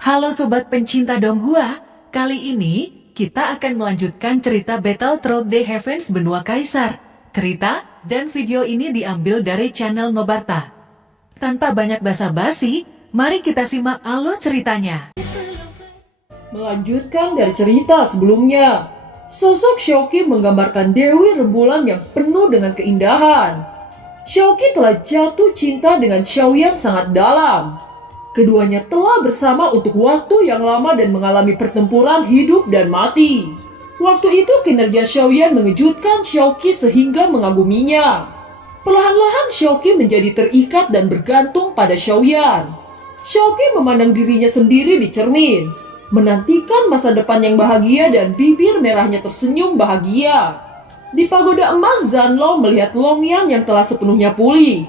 Halo Sobat pencinta Donghua, kali ini kita akan melanjutkan cerita Battle Through the Heavens Benua Kaisar. Cerita dan video ini diambil dari channel Nobarta. Tanpa banyak basa-basi, mari kita simak alur ceritanya. Melanjutkan dari cerita sebelumnya, sosok Xiaoqi menggambarkan Dewi Rembulan yang penuh dengan keindahan. Xiaoqi telah jatuh cinta dengan Xiaoyan sangat dalam. Keduanya telah bersama untuk waktu yang lama dan mengalami pertempuran hidup dan mati. Waktu itu kinerja Xiaoyan mengejutkan Xiaoqi sehingga mengaguminya. Perlahan-lahan Xiaoqi menjadi terikat dan bergantung pada Xiaoyan. Xiaoqi memandang dirinya sendiri di cermin, menantikan masa depan yang bahagia dan bibir merahnya tersenyum bahagia. Di pagoda emas, Zanlong melihat Longyan yang telah sepenuhnya pulih.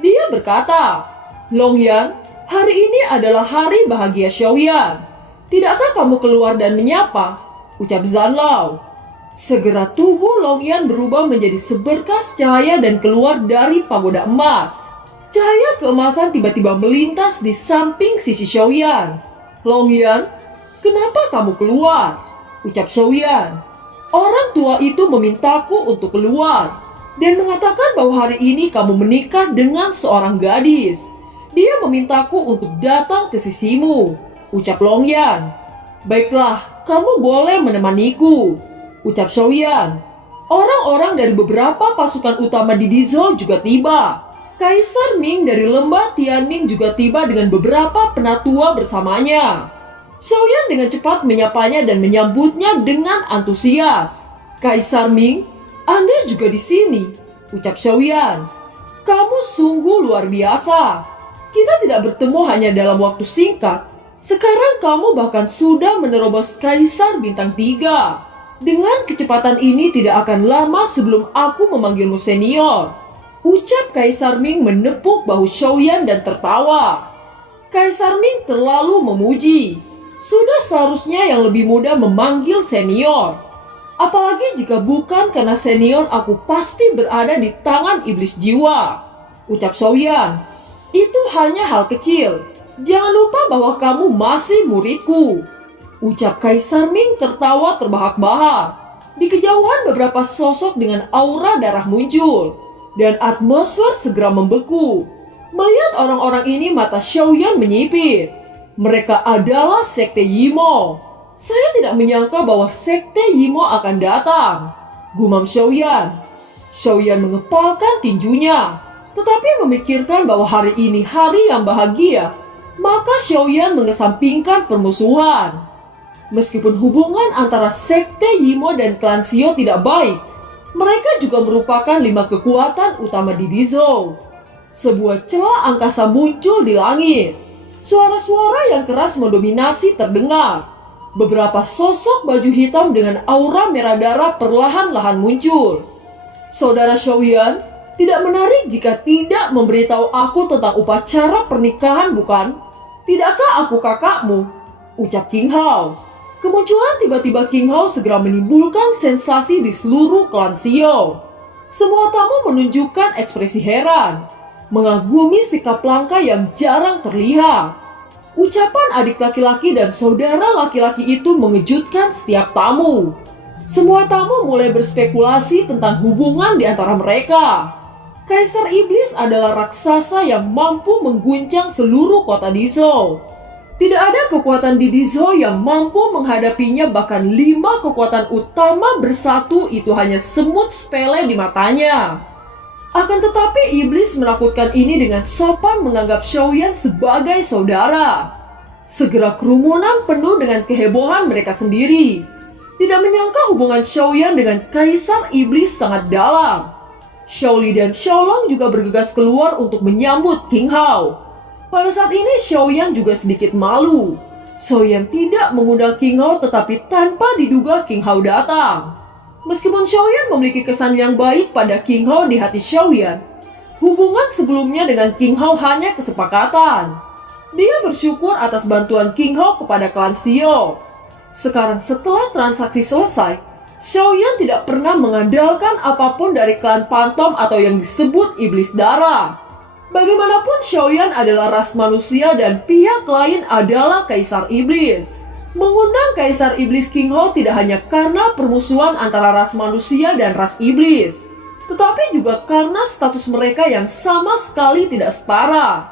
Dia berkata, "Longyan, hari ini adalah hari bahagia Xiaoyan. Tidakkah kamu keluar dan menyapa?" ucap Zanlong. Segera tubuh Longyan berubah menjadi seberkas cahaya dan keluar dari pagoda emas. Cahaya keemasan tiba-tiba melintas di samping sisi Xiaoyan. "Longyan, kenapa kamu keluar?" ucap Xiaoyan. "Orang tua itu memintaku untuk keluar dan mengatakan bahwa hari ini kamu menikah dengan seorang gadis. Dia memintaku untuk datang ke sisimu," ucap Longyan. "Baiklah, kamu boleh menemaniku," ucap Xiaoyan. Orang-orang dari beberapa pasukan utama di Dizhou juga tiba. Kaisar Ming dari lembah Tianming juga tiba dengan beberapa penatua bersamanya. Xiaoyan dengan cepat menyapanya dan menyambutnya dengan antusias. "Kaisar Ming, Anda juga di sini," ucap Xiaoyan. "Kamu sungguh luar biasa. Kita tidak bertemu hanya dalam waktu singkat. Sekarang kamu bahkan sudah menerobos Kaisar Bintang 3. Dengan kecepatan ini tidak akan lama sebelum aku memanggilmu senior," ucap Kaisar Ming menepuk bahu Xiaoyan dan tertawa. Kaisar Ming terlalu memuji. Sudah seharusnya yang lebih muda memanggil senior. "Apalagi jika bukan karena senior, aku pasti berada di tangan iblis jiwa," ucap Xiaoyan. "Itu hanya hal kecil. Jangan lupa bahwa kamu masih muridku," ucap Kaisar Ming tertawa terbahak-bahak. Di kejauhan beberapa sosok dengan aura darah muncul, dan atmosfer segera membeku. Melihat orang-orang ini, mata Xiaoyan menyipit. Mereka adalah Sekte Yimo. "Saya tidak menyangka bahwa Sekte Yimo akan datang," gumam Xiaoyan. Xiaoyan mengepalkan tinjunya. Tetapi memikirkan bahwa hari ini hari yang bahagia, maka Xiaoyan mengesampingkan permusuhan. Meskipun hubungan antara Sekte Yimo dan klan Xiao tidak baik, mereka juga merupakan 5 kekuatan utama di Dizhou. Sebuah celah angkasa muncul di langit. Suara-suara yang keras mendominasi terdengar. Beberapa sosok baju hitam dengan aura merah darah perlahan-lahan muncul. "Saudara Xiaoyan, tidak menarik jika tidak memberitahu aku tentang upacara pernikahan, bukan? Tidakkah aku kakakmu?" ucap King Hao. Kemunculan tiba-tiba King Hao segera menimbulkan sensasi di seluruh klan Xiao. Semua tamu menunjukkan ekspresi heran, mengagumi sikap langka yang jarang terlihat. Ucapan adik laki-laki dan saudara laki-laki itu mengejutkan setiap tamu. Semua tamu mulai berspekulasi tentang hubungan di antara mereka. Kaisar Iblis adalah raksasa yang mampu mengguncang seluruh kota Dizhou. Tidak ada kekuatan di Dizhou yang mampu menghadapinya, bahkan 5 kekuatan utama bersatu itu hanya semut sepele di matanya. Akan tetapi iblis menakutkan ini dengan sopan menganggap Xiaoyan sebagai saudara. Segera kerumunan penuh dengan kehebohan mereka sendiri. Tidak menyangka hubungan Xiaoyan dengan Kaisar Iblis sangat dalam. Xiaoli dan Xiaolong juga bergegas keluar untuk menyambut King Hao. Pada saat ini Xiaoyan juga sedikit malu. Xiaoyan tidak mengundang King Hao, tetapi tanpa diduga King Hao datang. Meskipun Xiaoyan memiliki kesan yang baik pada King Hao di hati Xiaoyan, hubungan sebelumnya dengan King Hao hanya kesepakatan. Dia bersyukur atas bantuan King Hao kepada klan Xiao. Sekarang setelah transaksi selesai, Xiaoyan tidak pernah mengandalkan apapun dari klan Pantom atau yang disebut Iblis Darah. Bagaimanapun Xiaoyan adalah ras manusia dan pihak lain adalah Kaisar Iblis. Mengundang Kaisar Iblis King Hao tidak hanya karena permusuhan antara ras manusia dan ras iblis, tetapi juga karena status mereka yang sama sekali tidak setara.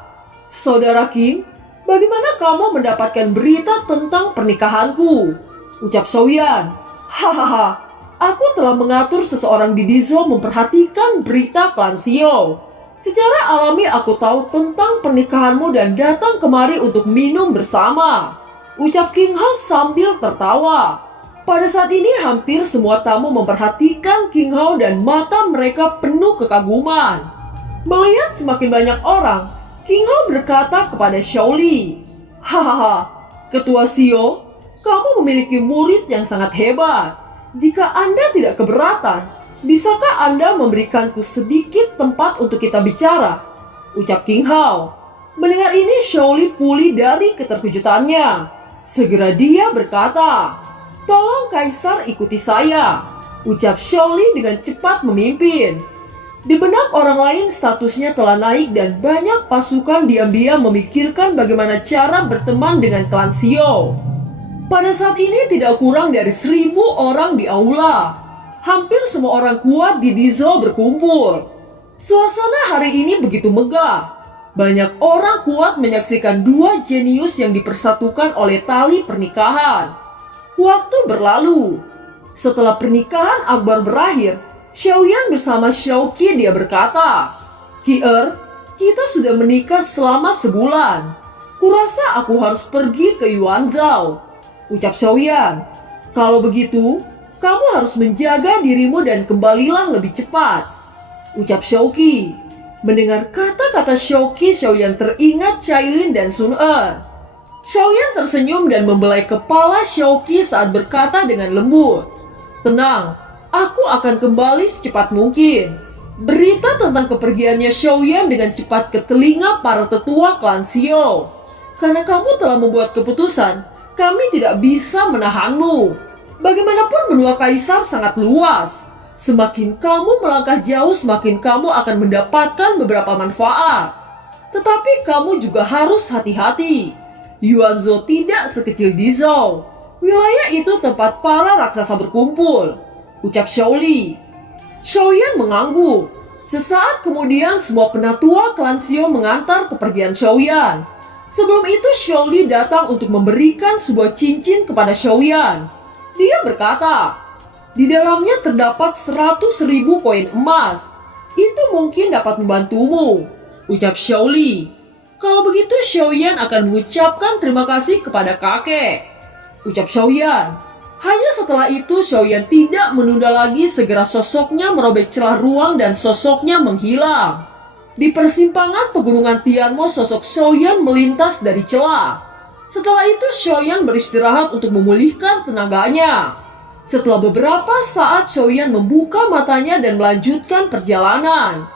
Saudara King, bagaimana kamu mendapatkan berita tentang pernikahanku? Ucap Xiaoyan. Hahaha, aku telah mengatur seseorang di Dizhou memperhatikan berita klan Xiao. Secara alami aku tahu tentang pernikahanmu dan datang kemari untuk minum bersama. Ucap King Hao sambil tertawa. Pada saat ini hampir semua tamu memperhatikan King Hao dan mata mereka penuh kekaguman. Melihat semakin banyak orang, King Hao berkata kepada Xiao Li, hahaha, Ketua Xiao, kamu memiliki murid yang sangat hebat. Jika Anda tidak keberatan, bisakah Anda memberikanku sedikit tempat untuk kita bicara? Ucap King Hao. Mendengar ini Xiao Li pulih dari keterkejutannya. Segera dia berkata, tolong Kaisar ikuti saya. Ucap Xiao Li dengan cepat memimpin. Di benak orang lain statusnya telah naik dan banyak pasukan diam-diam memikirkan bagaimana cara berteman dengan klan Xiao. Pada saat ini tidak kurang dari 1.000 orang di aula. Hampir semua orang kuat di Dizhou berkumpul. Suasana hari ini begitu megah. Banyak orang kuat menyaksikan dua jenius yang dipersatukan oleh tali pernikahan. Waktu berlalu. Setelah pernikahan akbar berakhir, Xiaoyan bersama Xiao Qi dia berkata, Qi kita sudah menikah selama sebulan. Kurasa aku harus pergi ke Yuanzhou. Ucap Xiaoyan. Kalau begitu, kamu harus menjaga dirimu dan kembalilah lebih cepat. Ucap Xiao Qi. Mendengar kata-kata Xiao Qi, Xiaoyan teringat Cailin dan Sun Er. Xiaoyan tersenyum dan membelai kepala Xiao Qi saat berkata dengan lembut, tenang, aku akan kembali secepat mungkin. Berita tentang kepergiannya Xiaoyan dengan cepat ke telinga para tetua klan Xiao. Karena kamu telah membuat keputusan, kami tidak bisa menahanmu. Bagaimanapun benua Kaisar sangat luas. Semakin kamu melangkah jauh, semakin kamu akan mendapatkan beberapa manfaat. Tetapi kamu juga harus hati-hati. Yuanzhou tidak sekecil Dizhou. Wilayah itu tempat para raksasa berkumpul. Ucap Xiao Li. Xiaoyan mengangguk. Sesaat kemudian semua penatua klan Xiao mengantar kepergian Xiaoyan. Sebelum itu Xiao Li datang untuk memberikan sebuah cincin kepada Xiaoyan. Dia berkata, di dalamnya terdapat 100.000 koin emas. Itu mungkin dapat membantumu. Ucap Xiao Li. Kalau begitu Xiaoyan akan mengucapkan terima kasih kepada kakek. Ucap Xiaoyan. Hanya setelah itu Xiaoyan tidak menunda lagi, segera sosoknya merobek celah ruang dan sosoknya menghilang. Di persimpangan pegunungan Tianmo sosok Xiaoyan melintas dari celah. Setelah itu Xiaoyan beristirahat untuk memulihkan tenaganya. Setelah beberapa saat Xiaoyan membuka matanya dan melanjutkan perjalanan.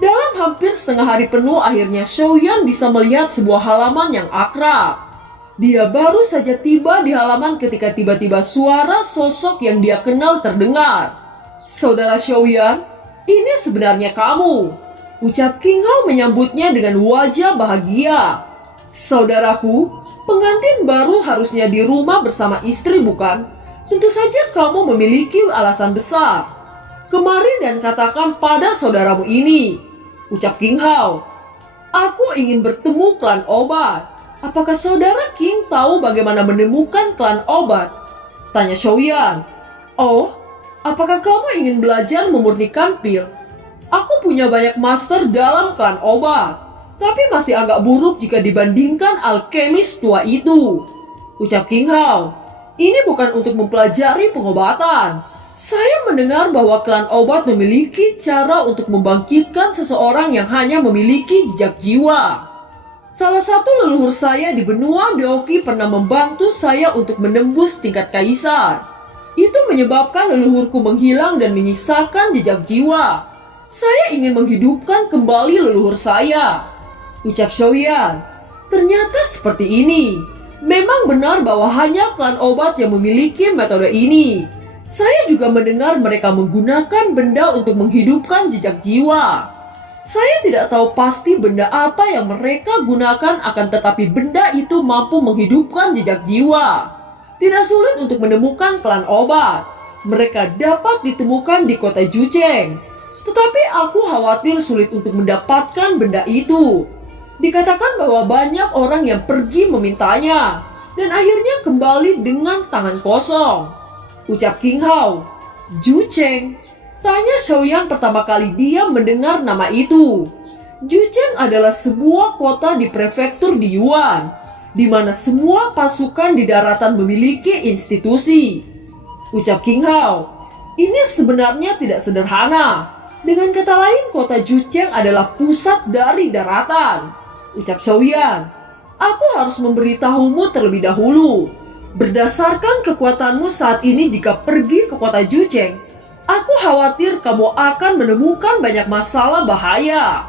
Dalam hampir setengah hari penuh akhirnya Xiaoyan bisa melihat sebuah halaman yang akrab. Dia baru saja tiba di halaman ketika tiba-tiba suara sosok yang dia kenal terdengar. Saudara Xiaoyan, ini sebenarnya kamu. Ucap King Hao menyambutnya dengan wajah bahagia. Saudaraku, pengantin baru harusnya di rumah bersama istri bukan? Tentu saja kamu memiliki alasan besar. Kemari dan katakan pada saudaramu ini. Ucap King Hao. Aku ingin bertemu klan obat. Apakah saudara King tahu bagaimana menemukan klan obat? Tanya Xiaoyan. Oh, apakah kamu ingin belajar memurnikan pil? Aku punya banyak master dalam klan obat. Tapi masih agak buruk jika dibandingkan alkemis tua itu. Ucap King Hao. Ini bukan untuk mempelajari pengobatan. Saya mendengar bahwa klan obat memiliki cara untuk membangkitkan seseorang yang hanya memiliki jejak jiwa. Salah satu leluhur saya di benua Daoqi pernah membantu saya untuk menembus tingkat kaisar. Itu menyebabkan leluhurku menghilang dan menyisakan jejak jiwa. Saya ingin menghidupkan kembali leluhur saya. Ucap Xiaoyan. Ternyata seperti ini. Memang benar bahwa hanya klan obat yang memiliki metode ini. Saya juga mendengar mereka menggunakan benda untuk menghidupkan jejak jiwa. Saya tidak tahu pasti benda apa yang mereka gunakan, akan tetapi benda itu mampu menghidupkan jejak jiwa. Tidak sulit untuk menemukan klan obat. Mereka dapat ditemukan di kota Jucheng. Tetapi aku khawatir sulit untuk mendapatkan benda itu. Dikatakan bahwa banyak orang yang pergi memintanya, dan akhirnya kembali dengan tangan kosong. Ucap King Hao. Jucheng? Tanya Xiaoyan pertama kali dia mendengar nama itu. Jucheng adalah sebuah kota di prefektur di Yuan, di mana semua pasukan di daratan memiliki institusi. Ucap King Hao. Ini sebenarnya tidak sederhana. Dengan kata lain, kota Jucheng adalah pusat dari daratan. Ucap Xiaoyan. Aku harus memberitahumu terlebih dahulu. Berdasarkan kekuatanmu saat ini jika pergi ke kota Jucheng, aku khawatir kamu akan menemukan banyak masalah bahaya.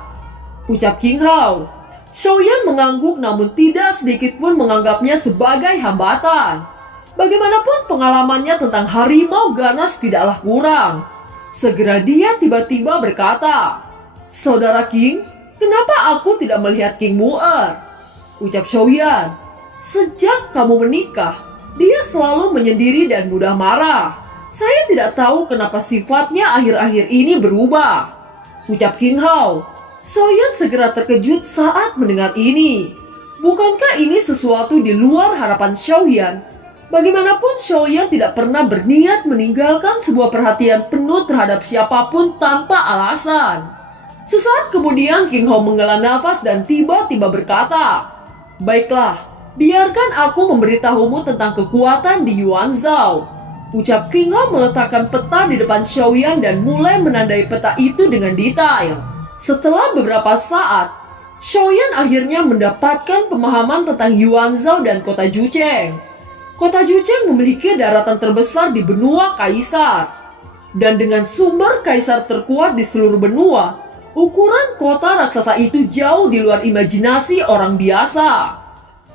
Ucap King Hao. Xiaoyan mengangguk namun tidak sedikit pun menganggapnya sebagai hambatan. Bagaimanapun pengalamannya tentang harimau ganas tidaklah kurang. Segera dia tiba-tiba berkata, Saudara King, kenapa aku tidak melihat King Mu'er? Ucap Xiaoyan. Sejak kamu menikah, dia selalu menyendiri dan mudah marah. Saya tidak tahu kenapa sifatnya akhir-akhir ini berubah. Ucap King Hao. Xiaoyan segera terkejut saat mendengar ini. Bukankah ini sesuatu di luar harapan Xiaoyan? Bagaimanapun Xiaoyan tidak pernah berniat meninggalkan sebuah perhatian penuh terhadap siapapun tanpa alasan. Sesaat kemudian King Hao menghela nafas dan tiba-tiba berkata, Baiklah, biarkan aku memberitahumu tentang kekuatan di Yuanzhou. Ucap King Hao meletakkan peta di depan Xiaoyan dan mulai menandai peta itu dengan detail. Setelah beberapa saat, Xiaoyan akhirnya mendapatkan pemahaman tentang Yuanzhou dan kota Jucheng. Kota Jucheng memiliki daratan terbesar di benua Kaisar. Dan dengan sumber Kaisar terkuat di seluruh benua, ukuran kota raksasa itu jauh di luar imajinasi orang biasa.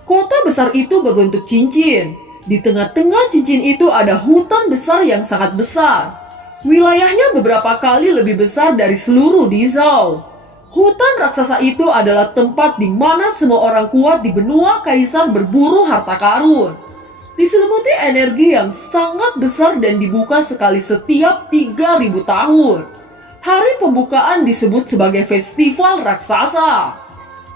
Kota besar itu berbentuk cincin. Di tengah-tengah cincin itu ada hutan besar yang sangat besar. Wilayahnya beberapa kali lebih besar dari seluruh Dizhou. Hutan raksasa itu adalah tempat di mana semua orang kuat di benua Kaisar berburu harta karun. Diselimuti energi yang sangat besar dan dibuka sekali setiap 3.000 tahun. Hari pembukaan disebut sebagai festival raksasa.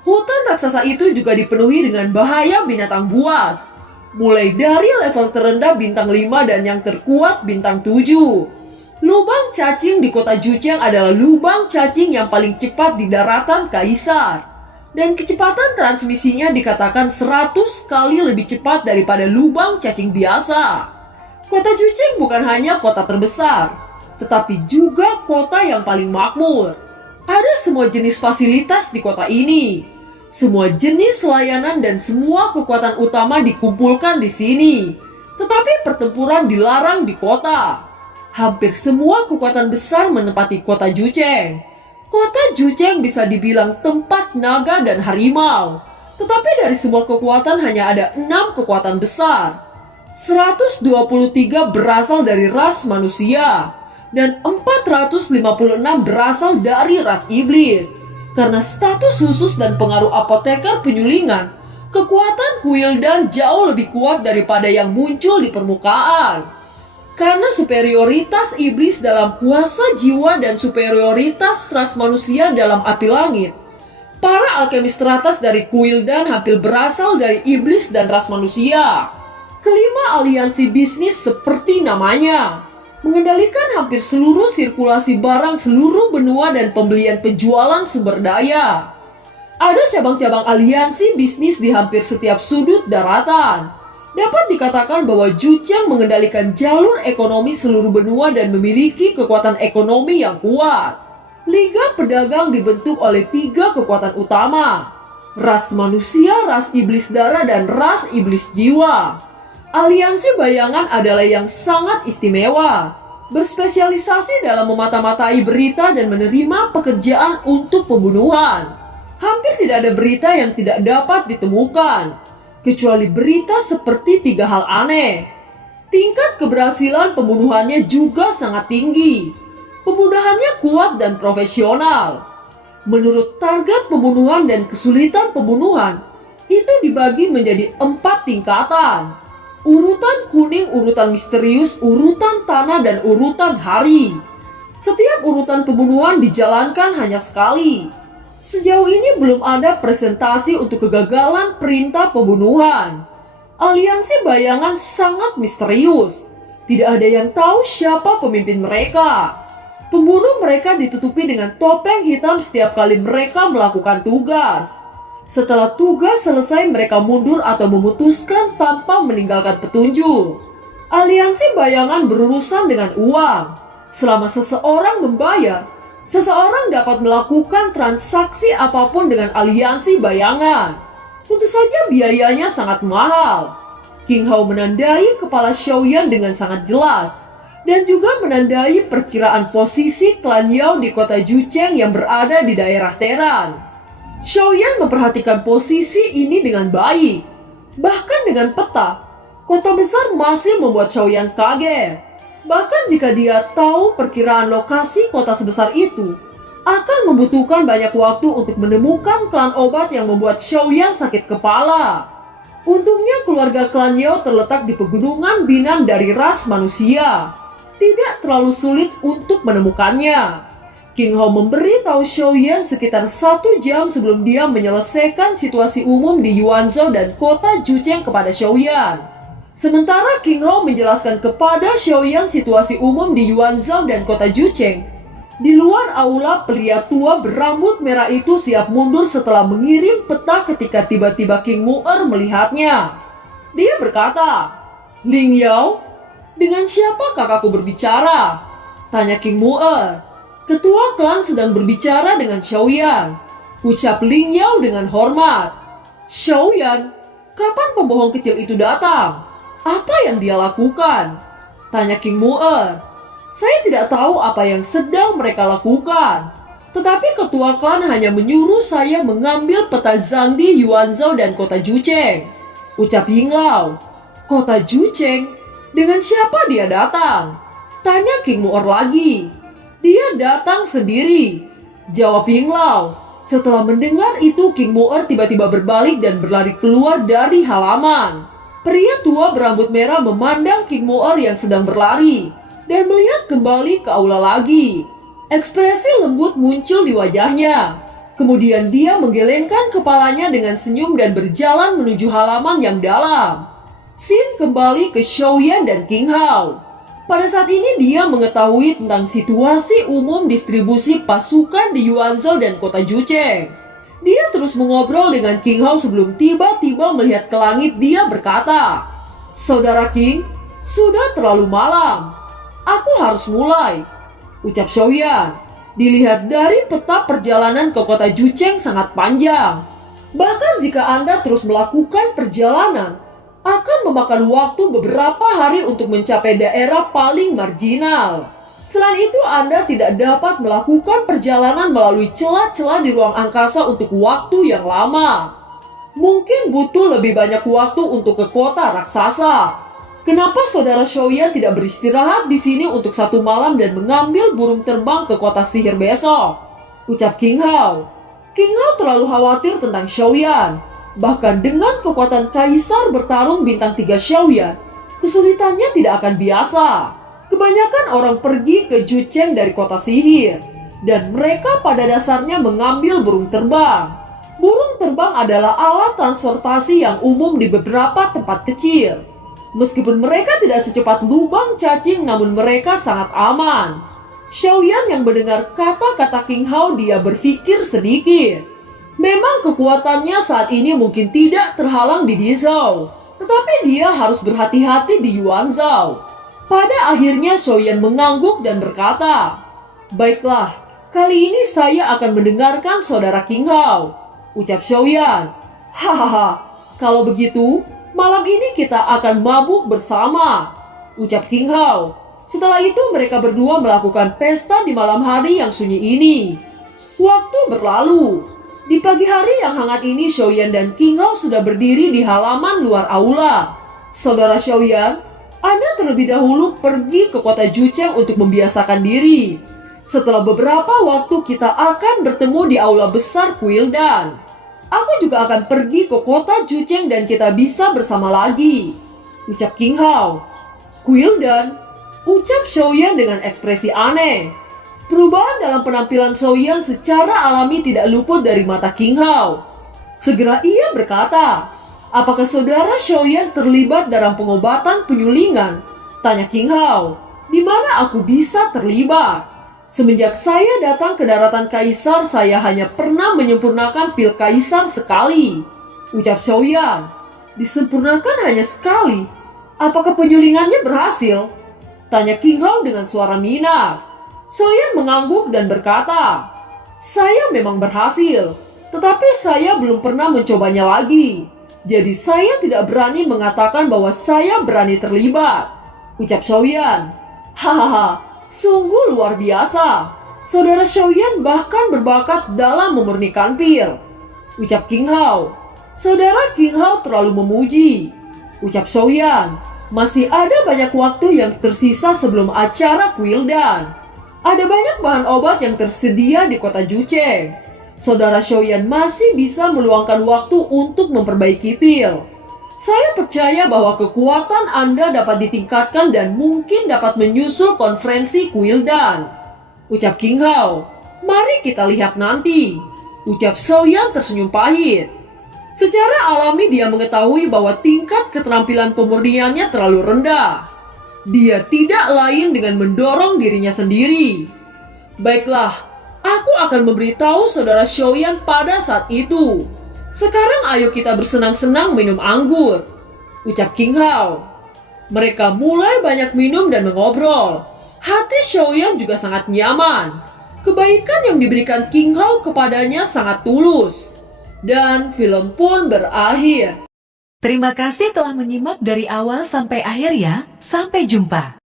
Hutan raksasa itu juga dipenuhi dengan bahaya binatang buas. Mulai dari level terendah bintang 5 dan yang terkuat bintang 7. Lubang cacing di kota Jucheng adalah lubang cacing yang paling cepat di daratan Kaisar. Dan kecepatan transmisinya dikatakan 100 kali lebih cepat daripada lubang cacing biasa. Kota Jucheng bukan hanya kota terbesar, tetapi juga kota yang paling makmur. Ada semua jenis fasilitas di kota ini. Semua jenis layanan dan semua kekuatan utama dikumpulkan di sini. Tetapi pertempuran dilarang di kota. Hampir semua kekuatan besar menempati kota Jucheng. Kota Jucheng bisa dibilang tempat naga dan harimau. Tetapi dari semua kekuatan hanya ada 6 kekuatan besar. 123 berasal dari ras manusia. Dan 456 berasal dari ras iblis. Karena status khusus dan pengaruh apoteker penyulingan, kekuatan Kuildan jauh lebih kuat daripada yang muncul di permukaan. Karena superioritas iblis dalam kuasa jiwa dan superioritas ras manusia dalam api langit, para alkemis teratas dari Kuildan hampir berasal dari iblis dan ras manusia. Kelima aliansi bisnis seperti namanya, mengendalikan hampir seluruh sirkulasi barang seluruh benua dan pembelian penjualan sumber daya. Ada cabang-cabang aliansi bisnis di hampir setiap sudut daratan. Dapat dikatakan bahwa Jucheng mengendalikan jalur ekonomi seluruh benua dan memiliki kekuatan ekonomi yang kuat. Liga pedagang dibentuk oleh 3 kekuatan utama. Ras manusia, ras iblis darah, dan ras iblis jiwa. Aliansi bayangan adalah yang sangat istimewa. Berspesialisasi dalam memata-matai berita dan menerima pekerjaan untuk pembunuhan. Hampir tidak ada berita yang tidak dapat ditemukan. Kecuali berita seperti 3 hal aneh. Tingkat keberhasilan pembunuhannya juga sangat tinggi. Pembunuhannya kuat dan profesional. Menurut target pembunuhan dan kesulitan pembunuhan, itu dibagi menjadi 4 tingkatan. Urutan kuning, urutan misterius, urutan tanah, dan urutan hari. Setiap urutan pembunuhan dijalankan hanya sekali. Sejauh ini belum ada presentasi untuk kegagalan perintah pembunuhan. Aliansi bayangan sangat misterius. Tidak ada yang tahu siapa pemimpin mereka. Pembunuh mereka ditutupi dengan topeng hitam setiap kali mereka melakukan tugas. Setelah tugas selesai, mereka mundur atau memutuskan tanpa meninggalkan petunjuk. Aliansi bayangan berurusan dengan uang. Selama seseorang membayar, seseorang dapat melakukan transaksi apapun dengan aliansi bayangan. Tentu saja biayanya sangat mahal. King Hao menandai kepala Xiaoyan dengan sangat jelas, dan juga menandai perkiraan posisi klan Yao di kota Jucheng yang berada di daerah Teran. Xiaoyan memperhatikan posisi ini dengan baik. Bahkan dengan peta, kota besar masih membuat Xiaoyan kaget. Bahkan jika dia tahu perkiraan lokasi kota sebesar itu, akan membutuhkan banyak waktu untuk menemukan klan obat yang membuat Xiaoyan sakit kepala. Untungnya keluarga klan Yao terletak di pegunungan Binan dari ras manusia. Tidak terlalu sulit untuk menemukannya. King Hao memberi tahu Xiaoyan sekitar 1 jam sebelum dia menyelesaikan situasi umum di Yuanzhou dan kota Jucheng kepada Xiaoyan. Sementara King Hao menjelaskan kepada Xiaoyan situasi umum di Yuanzhou dan kota Jucheng, di luar aula pria tua berambut merah itu siap mundur setelah mengirim peta ketika tiba-tiba King Mu'er melihatnya. Dia berkata, "Ling Yao, dengan siapa kakakku berbicara?" Tanya King Mu'er. Ketua klan sedang berbicara dengan Xiaoyan. Ucap Ling Yao dengan hormat. "Xiaoyan, kapan pembohong kecil itu datang? Apa yang dia lakukan?" Tanya King Mu'er. "Saya tidak tahu apa yang sedang mereka lakukan. Tetapi ketua klan hanya menyuruh saya mengambil peta Zhangdi, Yuanzhou, dan kota Jucheng." Ucap Ying Lao. "Kota Jucheng? Dengan siapa dia datang?" Tanya King Mu'er lagi. "Dia datang sendiri," jawab Ying Lao. Setelah mendengar itu, King Mu'er tiba-tiba berbalik dan berlari keluar dari halaman. Pria tua berambut merah memandang King Mu'er yang sedang berlari dan melihat kembali ke aula lagi. Ekspresi lembut muncul di wajahnya. Kemudian dia menggelengkan kepalanya dengan senyum dan berjalan menuju halaman yang dalam. Scene kembali ke Xiaoyan dan King Hao. Pada saat ini dia mengetahui tentang situasi umum distribusi pasukan di Yuanzhou dan kota Jucheng. Dia terus mengobrol dengan King Hao sebelum tiba-tiba melihat ke langit. Dia berkata, "Saudara King, sudah terlalu malam. Aku harus mulai." Ucap Xiaoyan. Dilihat dari peta, perjalanan ke kota Jucheng sangat panjang. Bahkan jika Anda terus melakukan perjalanan, akan memakan waktu beberapa hari untuk mencapai daerah paling marginal. Selain itu, Anda tidak dapat melakukan perjalanan melalui celah-celah di ruang angkasa untuk waktu yang lama. Mungkin butuh lebih banyak waktu untuk ke kota raksasa. Kenapa saudara Xiaoyan tidak beristirahat di sini untuk 1 malam dan mengambil burung terbang ke kota sihir besok? Ucap King Hao. King Hao terlalu khawatir tentang Xiaoyan. Bahkan dengan kekuatan kaisar bertarung bintang 3 Xiaoyan, kesulitannya tidak akan biasa. Kebanyakan orang pergi ke Jucheng dari kota sihir, dan mereka pada dasarnya mengambil burung terbang. Burung terbang adalah alat transportasi yang umum di beberapa tempat kecil. Meskipun mereka tidak secepat lubang cacing, namun mereka sangat aman. Xiaoyan yang mendengar kata-kata King Hao, dia berpikir sedikit. Memang kekuatannya saat ini mungkin tidak terhalang di Dizhou, tetapi dia harus berhati-hati di Yuanzhou. Pada akhirnya Xiaoyan mengangguk dan berkata, "Baiklah, kali ini saya akan mendengarkan saudara King Hao." Ucap Xiaoyan. "Hahaha, kalau begitu, malam ini kita akan mabuk bersama." Ucap King Hao. Setelah itu mereka berdua melakukan pesta di malam hari yang sunyi ini. Waktu berlalu. Di pagi hari yang hangat ini, Xiaoyan dan King Hao sudah berdiri di halaman luar aula. "Saudara Xiaoyan, Anda terlebih dahulu pergi ke kota Jucheng untuk membiasakan diri. Setelah beberapa waktu kita akan bertemu di aula besar Quildan. Aku juga akan pergi ke kota Jucheng dan kita bisa bersama lagi, ucap King Hao. Quildan, ucap Xiaoyan dengan ekspresi aneh. Perubahan dalam penampilan Xiaoyan secara alami tidak luput dari mata King Hao. Segera ia berkata, apakah saudara Xiaoyan terlibat dalam pengobatan penyulingan? Tanya King Hao. Di mana aku bisa terlibat? Semenjak saya datang ke daratan Kaisar, saya hanya pernah menyempurnakan pil Kaisar sekali, ucap Xiaoyan. Disempurnakan hanya sekali? Apakah penyulingannya berhasil? Tanya King Hao dengan suara minat. Xiaoyan mengangguk dan berkata, saya memang berhasil, tetapi saya belum pernah mencobanya lagi. Jadi saya tidak berani mengatakan bahwa saya berani terlibat, ucap Xiaoyan. Hahaha, sungguh luar biasa. Saudara Xiaoyan bahkan berbakat dalam memurnikan pil, ucap King Hao. Saudara King Hao terlalu memuji, ucap Xiaoyan. Masih ada banyak waktu yang tersisa sebelum acara Quildan. Ada banyak bahan obat yang tersedia di kota Jucheng. Saudara Xiaoyan masih bisa meluangkan waktu untuk memperbaiki pil. Saya percaya bahwa kekuatan Anda dapat ditingkatkan dan mungkin dapat menyusul konferensi Quildan, ucap King Hao. Mari kita lihat nanti, ucap Xiaoyan tersenyum pahit. Secara alami dia mengetahui bahwa tingkat keterampilan pemurniannya terlalu rendah. Dia tidak lain dengan mendorong dirinya sendiri. Baiklah, aku akan memberitahu saudara Xiaoyan pada saat itu. Sekarang ayo kita bersenang-senang minum anggur, ucap King Hao. Mereka mulai banyak minum dan mengobrol. Hati Xiaoyan juga sangat nyaman. Kebaikan yang diberikan King Hao kepadanya sangat tulus. Dan film pun berakhir. Terima kasih telah menyimak dari awal sampai akhir ya. Sampai jumpa.